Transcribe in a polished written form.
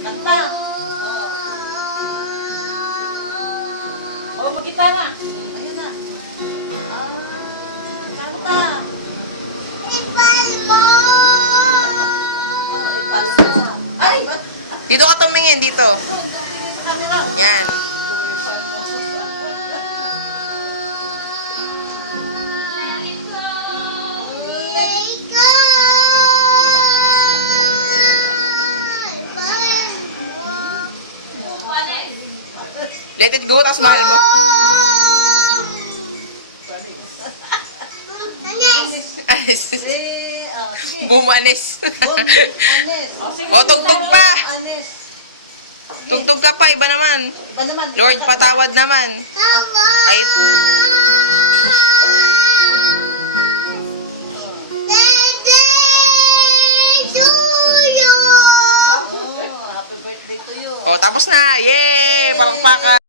Kanta. Oh, pagkita na. Ayun na. Kanta. Ipal mo! Ay, ba't? Dito ka tumingin, dito. Tingin sa camera. Yan. Let it go, tapos mahal mo. Sige. Bumanis. Anes. O, tugtog pa. Anes. Tugtog ka pa, iba naman. Iba naman. Lord, patawad naman. Ay, Oh, happy birthday to you. o, tapos na. Yay! Palakpakan.